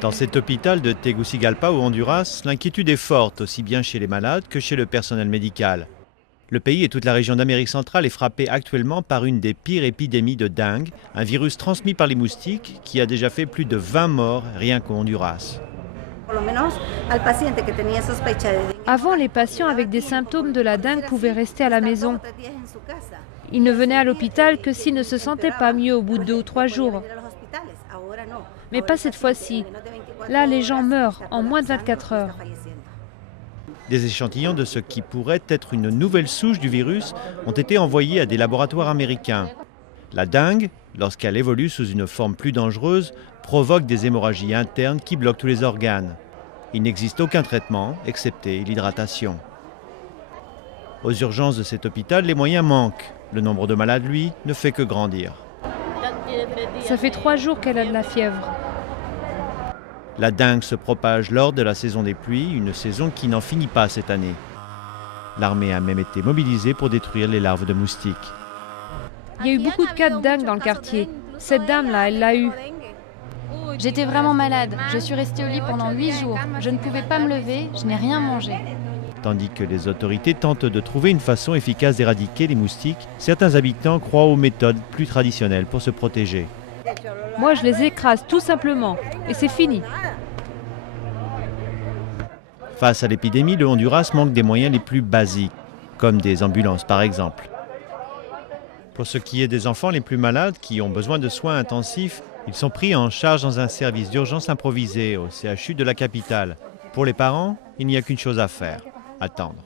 Dans cet hôpital de Tegucigalpa au Honduras, l'inquiétude est forte, aussi bien chez les malades que chez le personnel médical. Le pays et toute la région d'Amérique centrale est frappée actuellement par une des pires épidémies de dengue, un virus transmis par les moustiques qui a déjà fait plus de 20 morts rien qu'au Honduras. Avant, les patients avec des symptômes de la dengue pouvaient rester à la maison. Ils ne venaient à l'hôpital que s'ils ne se sentaient pas mieux au bout de 2 ou 3 jours. Mais pas cette fois-ci. Là, les gens meurent en moins de 24 heures. Des échantillons de ce qui pourrait être une nouvelle souche du virus ont été envoyés à des laboratoires américains. La dengue, lorsqu'elle évolue sous une forme plus dangereuse, provoque des hémorragies internes qui bloquent tous les organes. Il n'existe aucun traitement, excepté l'hydratation. Aux urgences de cet hôpital, les moyens manquent. Le nombre de malades, lui, ne fait que grandir. Ça fait 3 jours qu'elle a de la fièvre. La dengue se propage lors de la saison des pluies, une saison qui n'en finit pas cette année. L'armée a même été mobilisée pour détruire les larves de moustiques. Il y a eu beaucoup de cas de dengue dans le quartier. Cette dame-là, elle l'a eu. J'étais vraiment malade. Je suis restée au lit pendant 8 jours. Je ne pouvais pas me lever, je n'ai rien mangé. Tandis que les autorités tentent de trouver une façon efficace d'éradiquer les moustiques, certains habitants croient aux méthodes plus traditionnelles pour se protéger. Moi, je les écrase tout simplement. Et c'est fini. Face à l'épidémie, le Honduras manque des moyens les plus basiques, comme des ambulances par exemple. Pour ce qui est des enfants les plus malades qui ont besoin de soins intensifs, ils sont pris en charge dans un service d'urgence improvisé au CHU de la capitale. Pour les parents, il n'y a qu'une chose à faire, attendre.